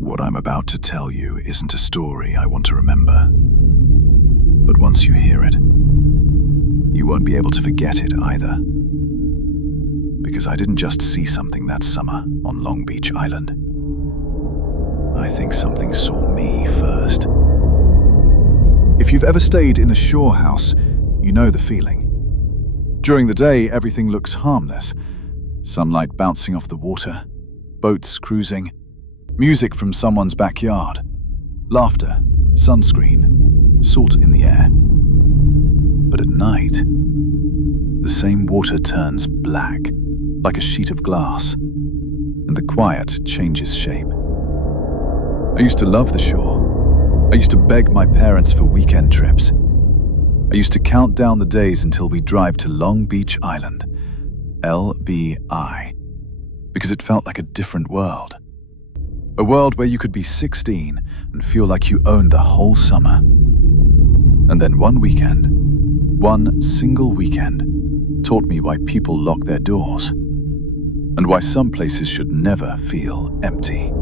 What I'm about to tell you isn't a story I want to remember. But once you hear it, you won't be able to forget it either. Because I didn't just see something that summer on Long Beach Island. I think something saw me first. If you've ever stayed in a shore house, you know the feeling. During the day, everything looks harmless. Sunlight bouncing off the water, boats cruising, music from someone's backyard, laughter, sunscreen, salt in the air. But at night, the same water turns black, like a sheet of glass, and the quiet changes shape. I used to love the shore. I used to beg my parents for weekend trips. I used to count down the days until we drive to Long Beach Island, LBI, because it felt like a different world. A world where you could be 16 and feel like you owned the whole summer. And then one weekend, one single weekend, taught me why people lock their doors and why some places should never feel empty.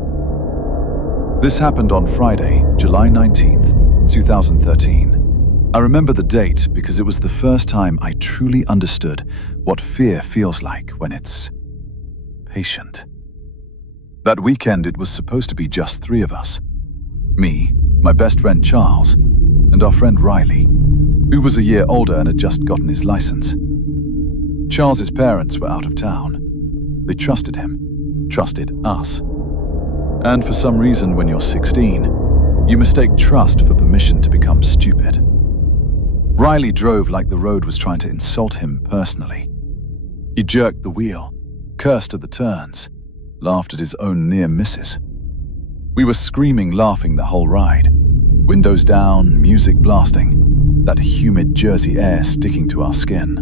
This happened on Friday, July 19th, 2013. I remember the date because it was the first time I truly understood what fear feels like when it's patient. That weekend, it was supposed to be just 3 of us. Me, my best friend Charles, and our friend Riley, who was a year older and had just gotten his license. Charles's parents were out of town. They trusted him, trusted us. And for some reason, when you're 16, you mistake trust for permission to become stupid. Riley drove like the road was trying to insult him personally. He jerked the wheel, cursed at the turns, laughed at his own near misses. We were screaming, laughing the whole ride. Windows down, music blasting, that humid Jersey air sticking to our skin.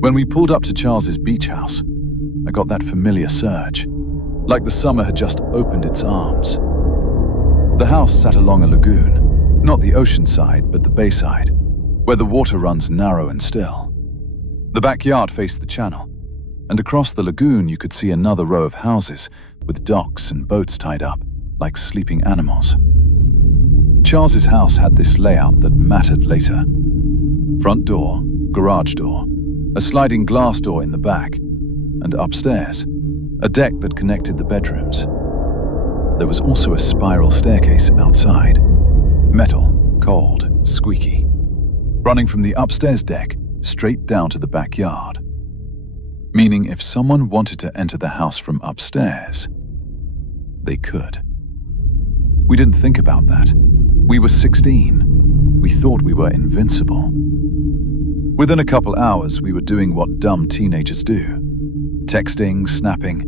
When we pulled up to Charles's beach house, I got that familiar surge, like the summer had just opened its arms. The house sat along a lagoon, not the ocean side, but the bayside, where the water runs narrow and still. The backyard faced the channel, and across the lagoon you could see another row of houses with docks and boats tied up like sleeping animals. Charles's house had this layout that mattered later. Front door, garage door, a sliding glass door in the back, and upstairs, a deck that connected the bedrooms. There was also a spiral staircase outside, metal, cold, squeaky, running from the upstairs deck straight down to the backyard. Meaning if someone wanted to enter the house from upstairs, they could. We didn't think about that. We were 16. We thought we were invincible. Within a couple hours, we were doing what dumb teenagers do. Texting, snapping,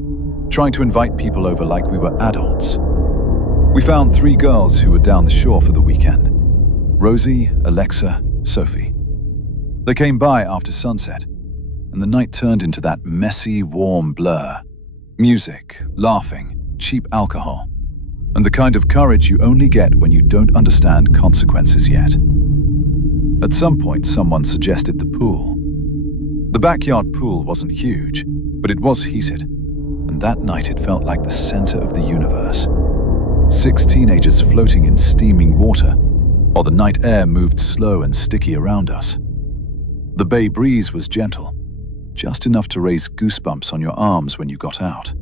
trying to invite people over like we were adults. We found 3 girls who were down the shore for the weekend. Rosie, Alexa, Sophie. They came by after sunset, and the night turned into that messy, warm blur. Music, laughing, cheap alcohol, and the kind of courage you only get when you don't understand consequences yet. At some point, someone suggested the pool. The backyard pool wasn't huge, but it was heated, and that night it felt like the center of the universe. 6 teenagers floating in steaming water, while the night air moved slow and sticky around us. The bay breeze was gentle, just enough to raise goosebumps on your arms when you got out.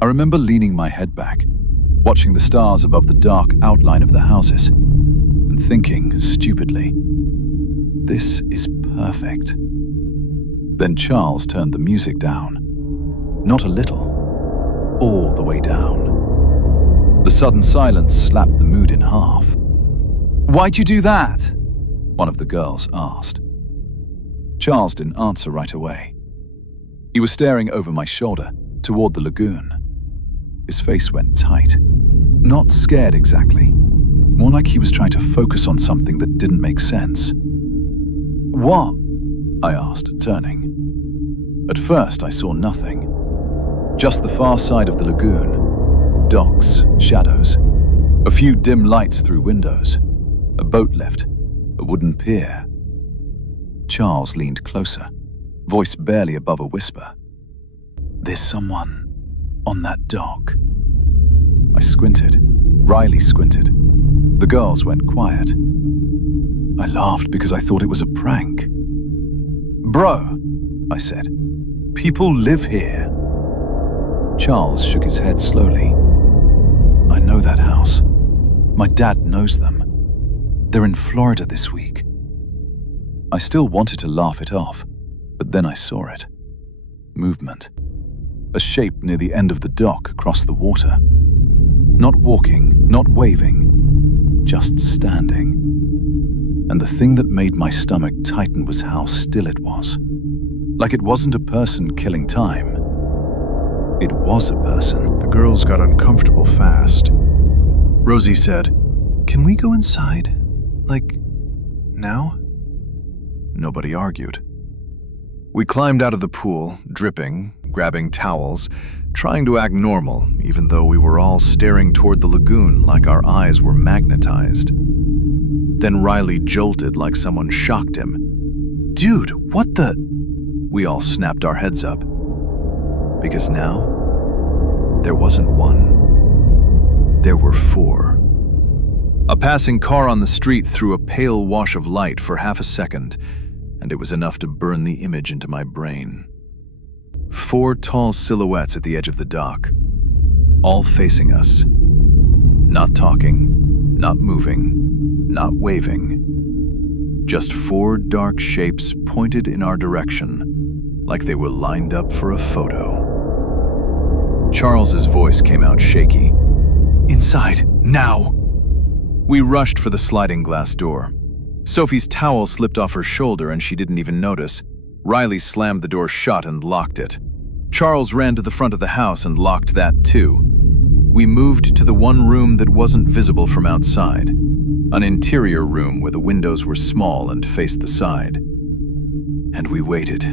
I remember leaning my head back, watching the stars above the dark outline of the houses, and thinking, stupidly, this is perfect. Then Charles turned the music down. Not a little, all the way down. The sudden silence slapped the mood in half. "Why'd you do that?" one of the girls asked. Charles didn't answer right away. He was staring over my shoulder toward the lagoon. His face went tight. Not scared exactly, more like he was trying to focus on something that didn't make sense. "What?" I asked, turning. At first, I saw nothing. Just the far side of the lagoon. Docks, shadows. A few dim lights through windows. A boat lift. A wooden pier. Charles leaned closer, voice barely above a whisper. "There's someone on that dock." I squinted. Riley squinted. The girls went quiet. I laughed because I thought it was a prank. "Bro," I said, "people live here." Charles shook his head slowly. "I know that house. My dad knows them. They're in Florida this week." I still wanted to laugh it off, but then I saw it. Movement. A shape near the end of the dock across the water. Not walking, not waving, just standing. And the thing that made my stomach tighten was how still it was. Like it wasn't a person killing time. It was a person. The girls got uncomfortable fast. Rosie said, "Can we go inside? Like, now?" Nobody argued. We climbed out of the pool, dripping, grabbing towels, trying to act normal, even though we were all staring toward the lagoon like our eyes were magnetized. Then Riley jolted like someone shocked him. "Dude, what the?" We all snapped our heads up. Because now, there wasn't one. There were 4. A passing car on the street threw a pale wash of light for half a second, and it was enough to burn the image into my brain. 4 tall silhouettes at the edge of the dock, all facing us. Not talking, not moving, not waving. Just 4 dark shapes pointed in our direction, like they were lined up for a photo. Charles's voice came out shaky. "Inside, now!" We rushed for the sliding glass door. Sophie's towel slipped off her shoulder and she didn't even notice. Riley slammed the door shut and locked it. Charles ran to the front of the house and locked that too. We moved to the one room that wasn't visible from outside, an interior room where the windows were small and faced the side. And we waited,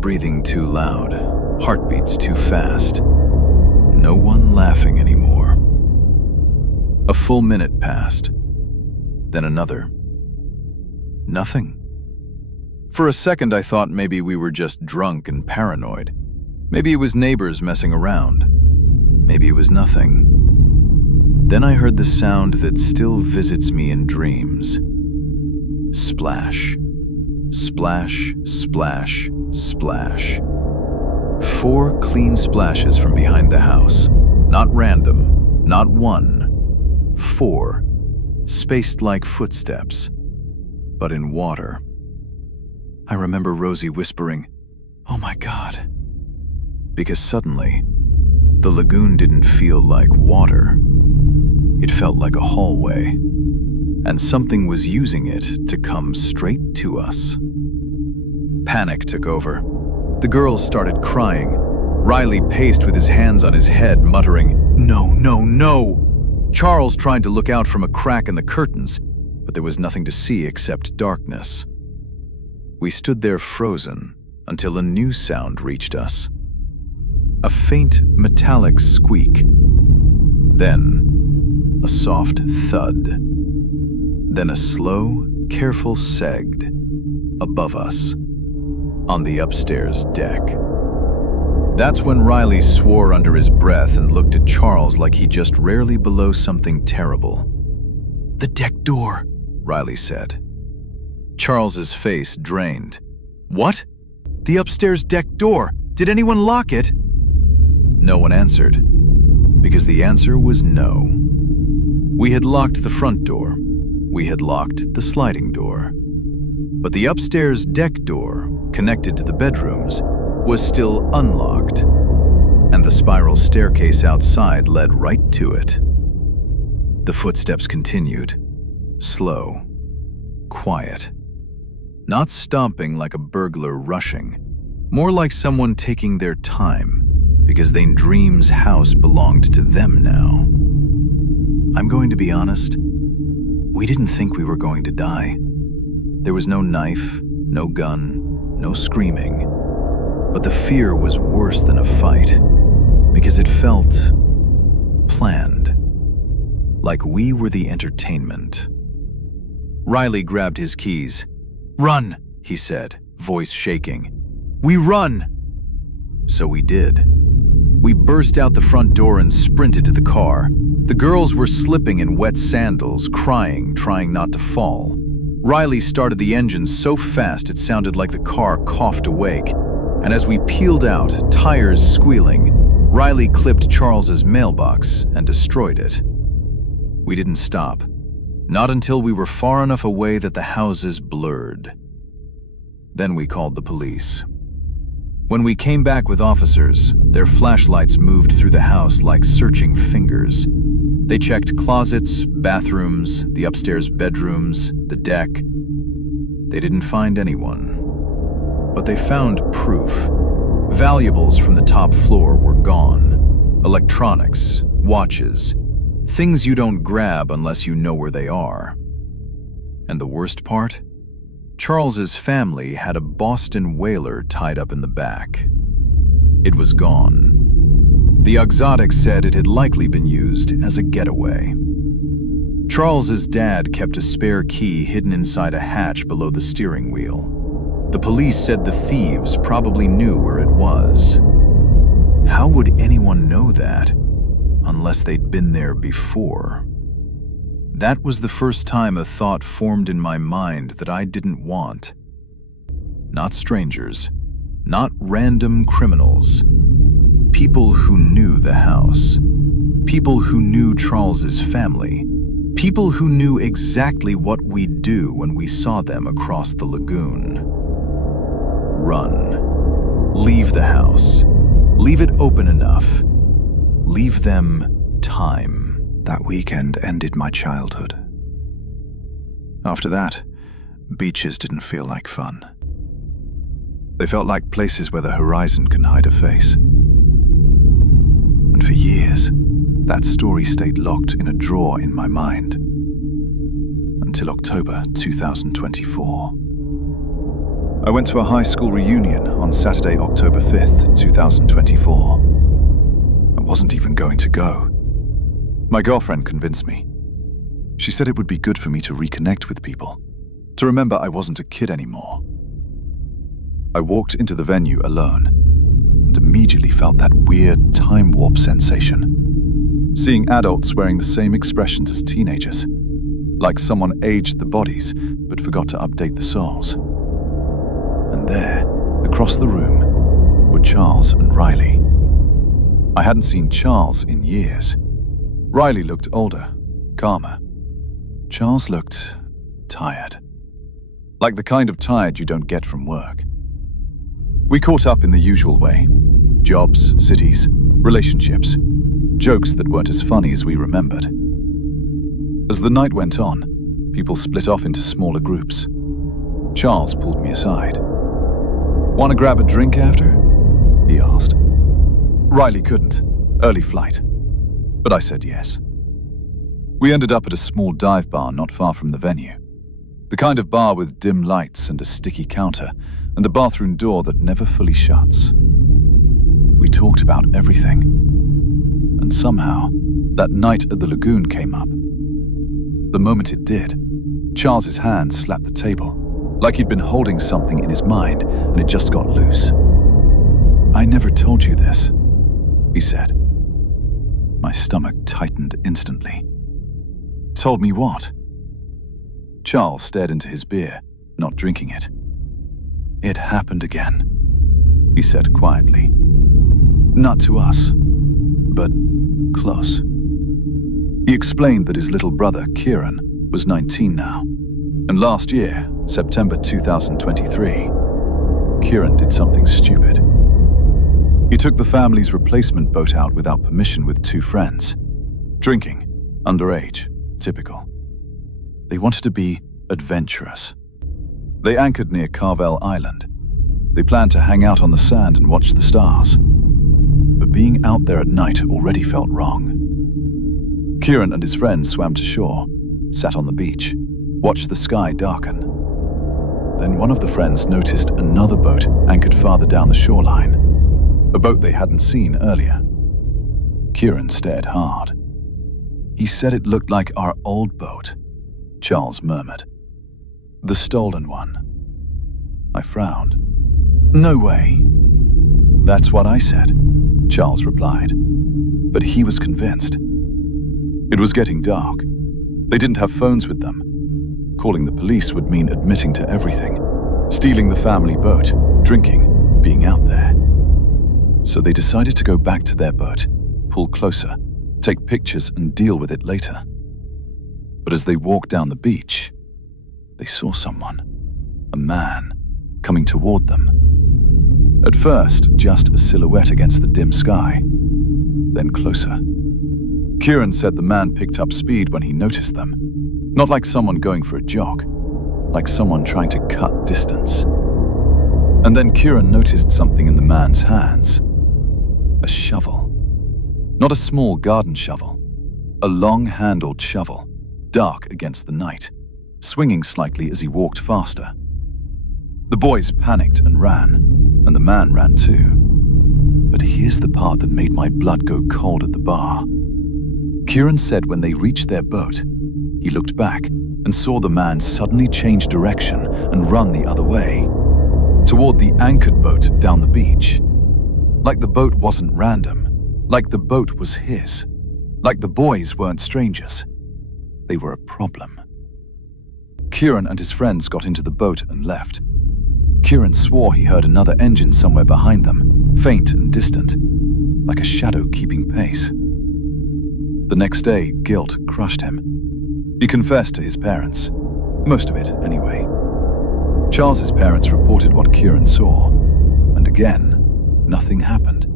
breathing too loud, heartbeats too fast. No one laughing anymore. A full minute passed, then another. Nothing. For a second I thought maybe we were just drunk and paranoid. Maybe it was neighbors messing around. Maybe it was nothing. Then I heard the sound that still visits me in dreams. Splash. Splash, splash, splash. 4 clean splashes from behind the house. Not random, not one. 4, spaced like footsteps, but in water. I remember Rosie whispering, "Oh my God," because suddenly, the lagoon didn't feel like water. It felt like a hallway, and something was using it to come straight to us. Panic took over. The girls started crying. Riley paced with his hands on his head, muttering, "No, no, no!" Charles tried to look out from a crack in the curtains, but there was nothing to see except darkness. We stood there frozen until a new sound reached us. A faint metallic squeak. Then a soft thud. Then a slow, careful seg above us, on the upstairs deck. That's when Riley swore under his breath and looked at Charles like he just rarely below something terrible. "The deck door," Riley said. Charles's face drained. "What? The upstairs deck door. Did anyone lock it?" No one answered, because the answer was no. We had locked the front door. We had locked the sliding door. But the upstairs deck door, connected to the bedrooms, was still unlocked, and the spiral staircase outside led right to it. The footsteps continued, slow, quiet. Not stomping like a burglar rushing, more like someone taking their time, because they dream's house belonged to them now. I'm going to be honest, we didn't think we were going to die. There was no knife, no gun, no screaming. But the fear was worse than a fight, because it felt planned, like we were the entertainment. Riley grabbed his keys. "Run," he said, voice shaking. "We run!" So we did. We burst out the front door and sprinted to the car. The girls were slipping in wet sandals, crying, trying not to fall. Riley started the engine so fast it sounded like the car coughed awake. And as we peeled out, tires squealing, Riley clipped Charles's mailbox and destroyed it. We didn't stop. Not until we were far enough away that the houses blurred. Then we called the police. When we came back with officers, their flashlights moved through the house like searching fingers. They checked closets, bathrooms, the upstairs bedrooms, the deck. They didn't find anyone. But they found proof. Valuables from the top floor were gone. Electronics, watches, things you don't grab unless you know where they are. And the worst part? Charles's family had a Boston whaler tied up in the back. It was gone. The exotic said it had likely been used as a getaway. Charles's dad kept a spare key hidden inside a hatch below the steering wheel. The police said the thieves probably knew where it was. How would anyone know that, unless they'd been there before? That was the first time a thought formed in my mind that I didn't want. Not strangers, not random criminals. People who knew the house. People who knew Charles's family. People who knew exactly what we'd do when we saw them across the lagoon. Run. Leave the house. Leave it open enough. Leave them time. That weekend ended my childhood. After that, beaches didn't feel like fun. They felt like places where the horizon can hide a face. And for years, that story stayed locked in a drawer in my mind. Until October 2024. I went to a high school reunion on Saturday, October 5th, 2024. I wasn't even going to go. My girlfriend convinced me. She said it would be good for me to reconnect with people, to remember I wasn't a kid anymore. I walked into the venue alone and immediately felt that weird time warp sensation. Seeing adults wearing the same expressions as teenagers, like someone aged the bodies but forgot to update the souls. And there, across the room, were Charles and Riley. I hadn't seen Charles in years. Riley looked older, calmer. Charles looked tired. Like the kind of tired you don't get from work. We caught up in the usual way. Jobs, cities, relationships, jokes that weren't as funny as we remembered. As the night went on, people split off into smaller groups. Charles pulled me aside. "Want to grab a drink after?" he asked. Riley couldn't. Early flight. But I said yes. We ended up at a small dive bar not far from the venue. The kind of bar with dim lights and a sticky counter, and the bathroom door that never fully shuts. We talked about everything. And somehow, that night at the lagoon came up. The moment it did, Charles's hand slapped the table, like he'd been holding something in his mind and it just got loose. "I never told you this," he said. My stomach tightened instantly. "Told me what?" Charles stared into his beer, not drinking it. "It happened again," he said quietly. "Not to us, but close." He explained that his little brother, Kieran, was 19 now, and last year, September 2023, Kieran did something stupid. He took the family's replacement boat out without permission with 2 friends. Drinking, underage, typical. They wanted to be adventurous. They anchored near Carvel Island. They planned to hang out on the sand and watch the stars. But being out there at night already felt wrong. Kieran and his friends swam to shore, sat on the beach, watched the sky darken. Then one of the friends noticed another boat anchored farther down the shoreline. A boat they hadn't seen earlier. Kieran stared hard. "He said it looked like our old boat," Charles murmured. "The stolen one." I frowned. "No way." "That's what I said. Charles replied. But he was convinced. It was getting dark. They didn't have phones with them. Calling the police would mean admitting to everything, stealing the family boat, drinking, being out there. So they decided to go back to their boat, pull closer, take pictures and deal with it later. But as they walked down the beach, they saw someone, a man, coming toward them. At first, just a silhouette against the dim sky, then closer. Kieran said the man picked up speed when he noticed them, not like someone going for a jog, like someone trying to cut distance. And then Kieran noticed something in the man's hands. A shovel. Not a small garden shovel. A long-handled shovel, dark against the night, swinging slightly as he walked faster. The boys panicked and ran, and the man ran too. But here's the part that made my blood go cold at the bar. Kieran said when they reached their boat, he looked back and saw the man suddenly change direction and run the other way, toward the anchored boat down the beach. Like the boat wasn't random, like the boat was his, like the boys weren't strangers. They were a problem. Kieran and his friends got into the boat and left. Kieran swore he heard another engine somewhere behind them, faint and distant, like a shadow keeping pace. The next day, guilt crushed him. He confessed to his parents, most of it anyway. Charles's parents reported what Kieran saw, and again, nothing happened.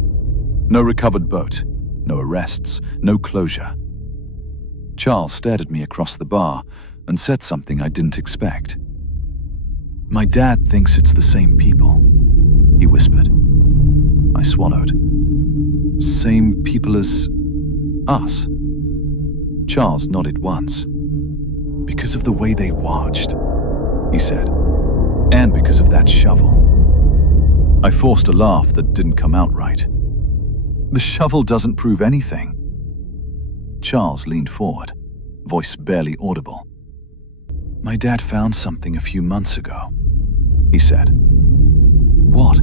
No recovered boat, no arrests, no closure. Charles stared at me across the bar and said something I didn't expect. "My dad thinks it's the same people," he whispered. I swallowed. "Same people as us?" Charles nodded once. "Because of the way they watched," he said, "and because of that shovel." I forced a laugh that didn't come out right. "The shovel doesn't prove anything." Charles leaned forward, voice barely audible. "My dad found something a few months ago," he said. "What?"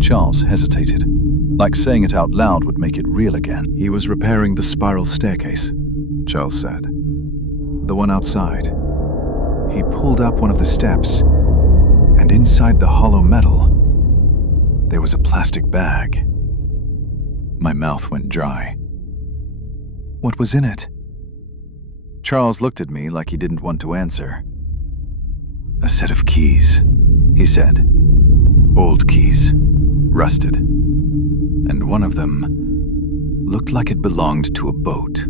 Charles hesitated, like saying it out loud would make it real again. He was repairing the spiral staircase, Charles said. The one outside. He pulled up one of the steps, and inside the hollow metal, there was a plastic bag. My mouth went dry. What was in it? Charles looked at me like he didn't want to answer. "A set of keys," he said. "Old keys, rusted. And one of them looked like it belonged to a boat."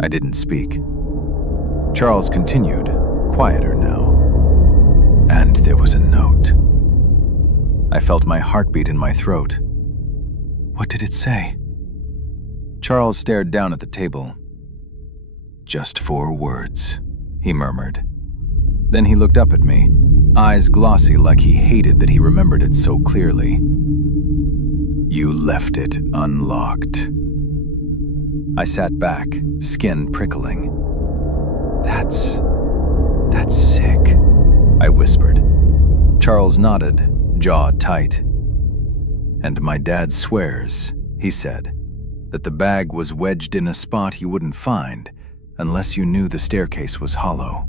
I didn't speak. Charles continued, quieter now. "And there was a note." I felt my heartbeat in my throat. "What did it say?" Charles stared down at the table. "Just 4 words," he murmured. Then he looked up at me, eyes glossy like he hated that he remembered it so clearly. "You left it unlocked." I sat back, skin prickling. That's sick," I whispered. Charles nodded, jaw tight. "And my dad swears," he said, "that the bag was wedged in a spot you wouldn't find unless you knew the staircase was hollow."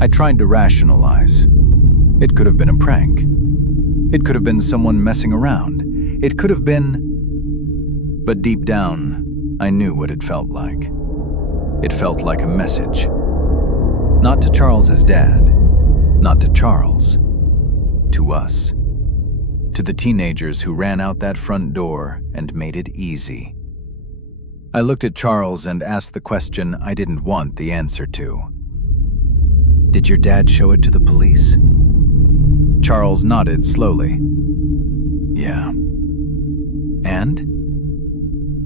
I tried to rationalize. It could have been a prank. It could have been someone messing around. It could have been... But deep down, I knew what it felt like. It felt like a message. Not to Charles's dad, not to Charles. To us. To the teenagers who ran out that front door and made it easy. I looked at Charles and asked the question I didn't want the answer to. "Did your dad show it to the police?" Charles nodded slowly. "Yeah." "And?"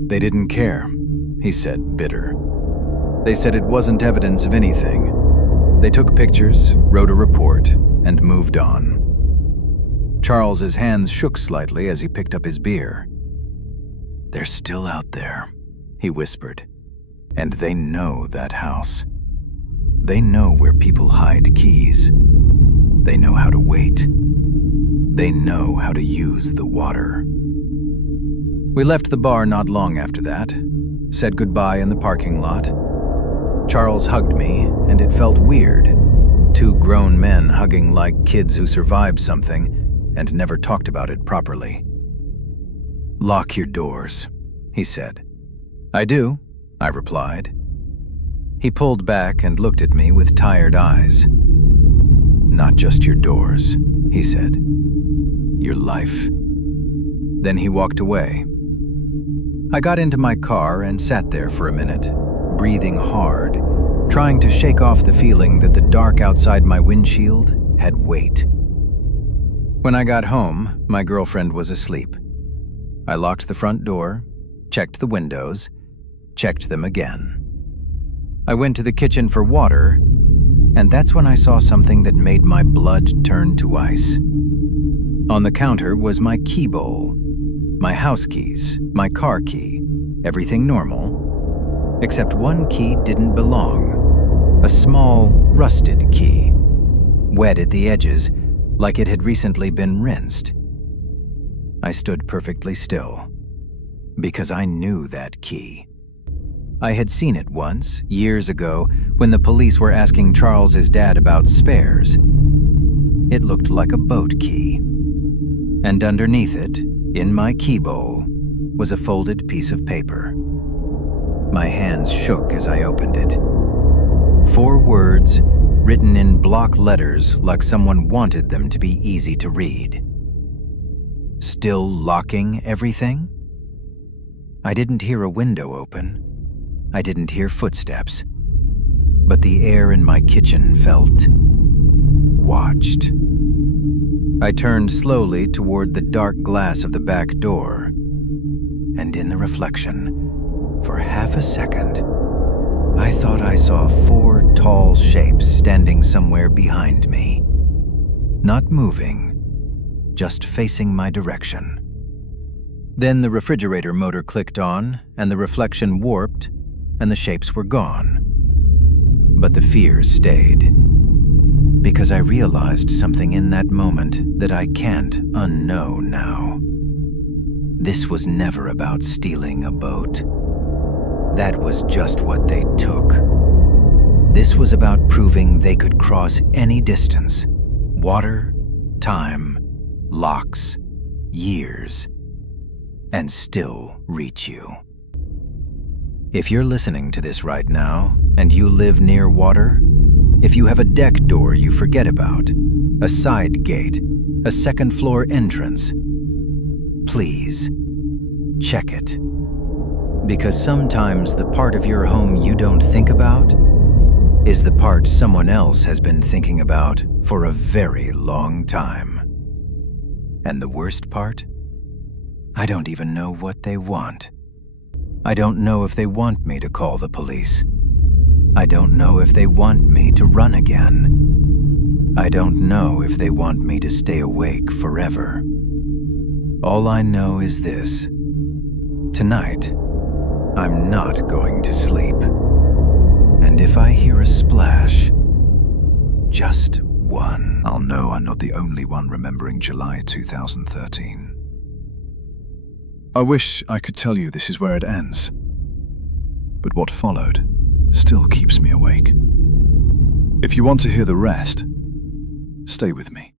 "They didn't care," he said, bitter. "They said it wasn't evidence of anything. They took pictures, wrote a report, and moved on." Charles's hands shook slightly as he picked up his beer. "They're still out there," he whispered. "And they know that house. They know where people hide keys. They know how to wait. They know how to use the water. We left the bar not long after that, said goodbye in the parking lot. Charles hugged me, and it felt weird. Two grown men hugging like kids who survived something and never talked about it properly. "Lock your doors," he said. "I do," I replied. He pulled back and looked at me with tired eyes. "Not just your doors," he said. "Your life." Then he walked away. I got into my car and sat there for a minute, breathing hard, trying to shake off the feeling that the dark outside my windshield had weight. When I got home, my girlfriend was asleep. I locked the front door, checked the windows, checked them again. I went to the kitchen for water, and that's when I saw something that made my blood turn to ice. On the counter was my key bowl, my house keys, my car key, everything normal, except one key didn't belong, a small, rusted key, wet at the edges like it had recently been rinsed. I stood perfectly still, because I knew that key. I had seen it once, years ago, when the police were asking Charles's dad about spares. It looked like a boat key. And underneath it, in my key bowl, was a folded piece of paper. My hands shook as I opened it. 4 words written in block letters like someone wanted them to be easy to read. "Still locking everything?" I didn't hear a window open. I didn't hear footsteps. But the air in my kitchen felt watched. I turned slowly toward the dark glass of the back door, and in the reflection, for half a second, I thought I saw 4 tall shapes standing somewhere behind me. Not moving, just facing my direction. Then the refrigerator motor clicked on, and the reflection warped, and the shapes were gone. But the fears stayed, because I realized something in that moment that I can't unknow now. This was never about stealing a boat. That was just what they took. This was about proving they could cross any distance, water, time, locks, years, and still reach you. If you're listening to this right now, and you live near water, if you have a deck door you forget about, a side gate, a second-floor entrance, please, check it. Because sometimes the part of your home you don't think about is the part someone else has been thinking about for a very long time. And the worst part? I don't even know what they want. I don't know if they want me to call the police. I don't know if they want me to run again. I don't know if they want me to stay awake forever. All I know is this. Tonight, I'm not going to sleep. And if I hear a splash, just one, I'll know I'm not the only one remembering July 2013. I wish I could tell you this is where it ends, but what followed still keeps me awake. If you want to hear the rest, stay with me.